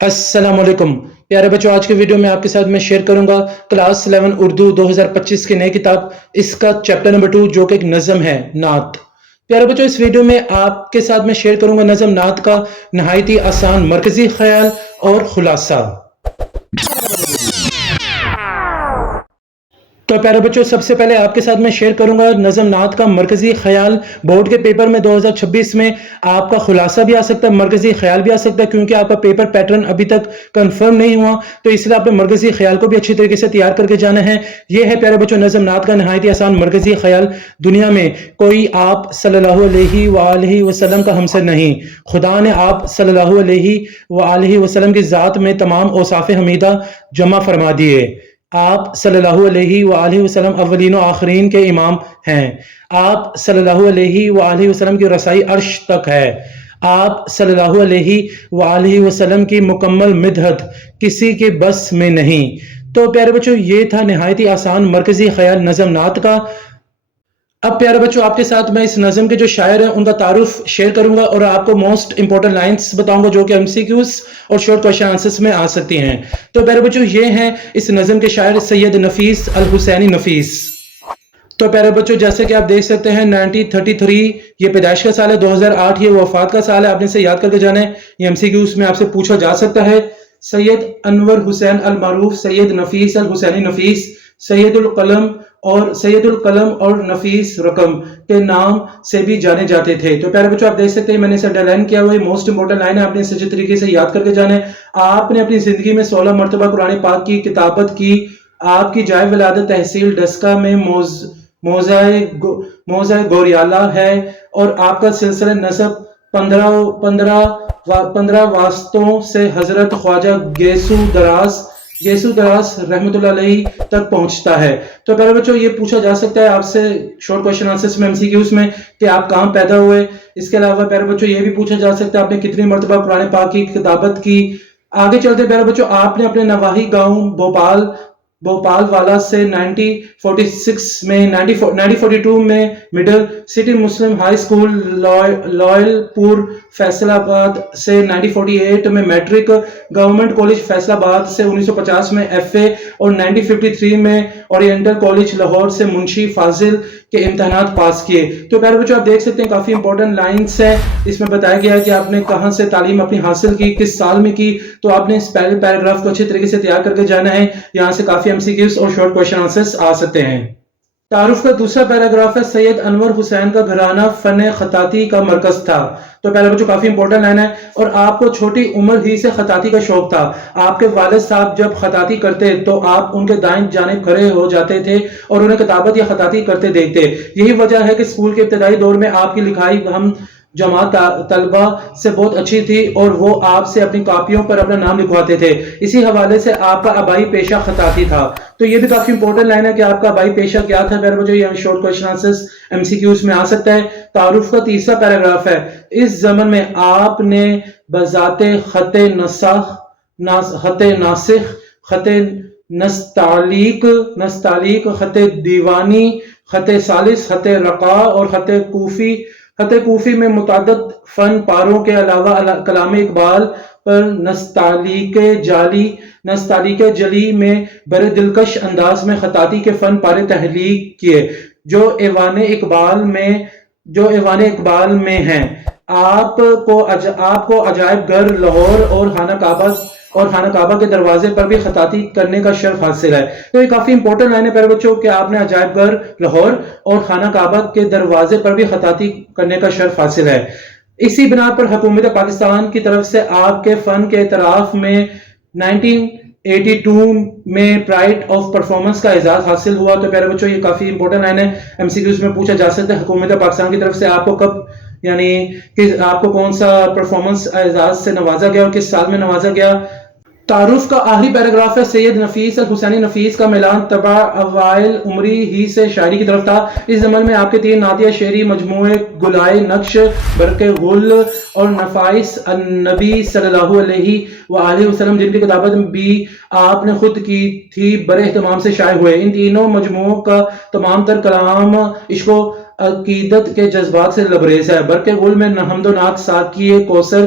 السلام علیکم پیارے بچوں، آج کے ویڈیو میں آپ کے ساتھ میں شیئر کروں گا کلاس 11 اردو 2025 کی نئی کتاب اس کا چیپٹر نمبر 2 جو کہ ایک نظم ہے، نعت۔ پیارے بچوں، اس ویڈیو میں آپ کے ساتھ میں شیئر کروں گا نظم نعت کا نہایت ہی آسان مرکزی خیال اور خلاصہ۔ تو پیارے بچوں، سب سے پہلے آپ کے ساتھ میں شیئر کروں گا نظم نعت کا مرکزی خیال۔ بورڈ کے پیپر میں 2026 میں آپ کا خلاصہ بھی آ سکتا ہے، مرکزی خیال بھی آ سکتا ہے، کیونکہ آپ کا پیپر پیٹرن ابھی تک کنفرم نہیں ہوا، تو اس لیے آپ نے مرکزی خیال کو بھی اچھی طریقے سے تیار کر کے جانا ہے۔ یہ ہے پیارے بچوں نظم نعت کا نہایت ہی آسان مرکزی خیال۔ دنیا میں کوئی آپ صلی اللہ علیہ وآلہ وسلم کا ہمسر نہیں۔ خدا نے آپ صلی اللہ علیہ وآلہ وسلم کی ذات میں تمام اوصاف حمیدہ جمع فرما دیے۔ آپ صلی اللہ علیہ وآلہ وسلم اولین و آخرین کے امام ہیں۔ آپ صلی اللہ علیہ وآلہ وسلم کی رسائی عرش تک ہے۔ آپ صلی اللہ علیہ وآلہ وسلم کی مکمل مدحت کسی کے بس میں نہیں۔ تو پیارے بچوں، یہ تھا نہایت ہی آسان مرکزی خیال نظم نعت کا۔ اب پیارے بچوں، آپ کے ساتھ میں اس نظم کے جو شاعر ہیں ان کا تعارف شیئر کروں گا اور آپ کو موسٹ امپورٹنٹ لائنز بتاؤں گا جو کہ MCQs اور شارٹ کوسچن آنسرز میں آ سکتی ہیں۔ تو پیارے بچوں، یہ ہیں اس نظم کے شاعر سید نفیس الحسینی نفیس۔ تو پیارے بچوں، جیسے کہ آپ دیکھ سکتے ہیں 1933 یہ پیدائش کا سال ہے، 2008 یہ وفات کا سال ہے۔ آپ نے اسے یاد کر کے جانا ہے، یہ MCQs میں آپ سے پوچھا جا سکتا ہے۔ سید انور حسین المعروف سید نفیس الحسینی نفیس سید القلم اور نفیس رقم کے نام سے بھی جانے جاتے تھے۔ تو پیارے بچوں، آپ دیکھ سکتے ہیں میں نے اسے انڈر لائن کیا ہوا ہے، موسٹ امپورٹنٹ لائن ہے، آپ نے اسے اچھے طریقے سے یاد کر کے جانا ہے۔ آپ نے اپنی زندگی میں 16 مرتبہ قرآن پاک کی کتابت کی۔ آپ کی جائے ولادت تحصیل ڈسکا میں موضع گوریالہ ہے اور آپ کا سلسلہ نسب 15 واسطوں سے حضرت خواجہ گیسو دراز رحمت اللہ علیہ تک پہنچتا ہے۔ تو پیارے بچوں، یہ پوچھا جا سکتا ہے آپ سے شارٹ کوسچن آنسرز میں MCQs میں کہ آپ کہاں پیدا ہوئے۔ اس کے علاوہ پیارے بچوں یہ بھی پوچھا جا سکتا ہے آپ نے کتنی مرتبہ قرآن پاک کی کتابت کی۔ آگے چلتے پیارے بچوں، آپ نے اپنے نواحی گاؤں بھوپال والا سے 1942 میں مڈل سٹی مسلم ہائی سکول لائل پور فیصل آباد سے 1948 میں میٹرک، گورنمنٹ کالج فیصل آباد سے 1950 میں FA اور 1953 میں اورینٹل کالج لاہور سے منشی فاضل کے امتحانات پاس کیے۔ تو پیارے بچوں، آپ دیکھ سکتے ہیں کافی امپورٹنٹ لائنز ہیں، اس میں بتایا گیا ہے کہ آپ نے کہاں سے تعلیم اپنی حاصل کی، کس سال میں کی۔ تو آپ نے اس پہلے پیراگراف کو اچھے طریقے سے تیار کر کے جانا ہے، یہاں سے کافی MCQs اور شارٹ کوسچن آنسرز آ سکتے ہیں۔ تعارف کا دوسرا پیراگراف ہے سید انور حسین کا گھرانہ فن خطاطی کا مرکز تھا۔ تو پہلے بچوں کافی امپورٹنٹ لائن ہے، اور آپ کو چھوٹی عمر ہی سے خطاطی کا شوق تھا۔ آپ کے والد صاحب جب خطاطی کرتے تو آپ ان کے دائیں جانب کھڑے ہو جاتے تھے اور انہیں کتابت یا خطاطی کرتے دیکھتے۔ یہی وجہ ہے کہ اسکول کے ابتدائی دور میں آپ کی لکھائی ہم جماعت طلبہ سے بہت اچھی تھی اور وہ آپ سے اپنی کاپیوں پر اپنا نام لکھواتے تھے۔ اسی حوالے سے آپ کا آبائی پیشہ خطاطی تھا۔ تو یہ بھی کافی امپورٹنٹ لائن ہے کہ آپ کا آبائی پیشہ کیا تھا۔ پیارے بچوں، یہ شارٹ کوسچن آنسرز MCQs میں آ سکتا ہے۔ تعارف کا تیسرا پیراگراف ہے اس زمن میں آپ نے بذات خط ناسخ، خط نستعلیق، خط دیوانی، خط ثالث، خط رقاع اور خط کوفی میں متعدد فن پاروں کے علاوہ کلام اقبال پر نستعلیق جلی میں بڑے دلکش انداز میں خطاطی کے فن پارے تخلیق کیے جو ایوان اقبال میں ہیں۔ آپ کو عجائب گھر لاہور اور خانہ کعبہ کے دروازے پر بھی خطاطی کرنے کا شرف حاصل ہے۔ تو یہ کافی امپورٹنٹ لائن ہے پیارے بچوں کہ آپ نے عجائب گھر لاہور اور خانہ کعبہ کے دروازے پر بھی خطاطی کرنے کا شرف حاصل ہے۔ اسی بنا پر حکومت پاکستان کی طرف سے آپ کے فن کے اعتراف میں 1982 میں پرائڈ آف پرفارمنس کا اعزاز حاصل ہوا۔ تو پیارے بچوں، یہ کافی امپورٹنٹ لائن ہے، MCQs میں پوچھا جا سکتا ہے حکومت پاکستان کی طرف سے آپ کو کب، یعنی کہ آپ کو کون سا پرفارمنس اعزاز سے نوازا گیا اور کس سال میں نوازا گیا۔ تعارف کا آخری پیراگراف ہے سید نفیس الحسینی نفیس کا میلان طبع اوائل عمری ہی سے شاعری کی طرف تھا۔ اس زمن میں آپ کے 3 نعتیہ شعری مجموعے گلائے نقش، برق غل اور نفائس النبی صلی اللہ علیہ وآلہ وسلم جن کی کتابت بھی آپ نے خود کی تھی بڑے اہتمام سے شائع ہوئے۔ ان تینوں مجموعوں کا تمام تر کلام عشق و عقیدت کے جذبات سے لبریز ہے۔ برق غل میں حمد و نعت، ساقیِ کوثر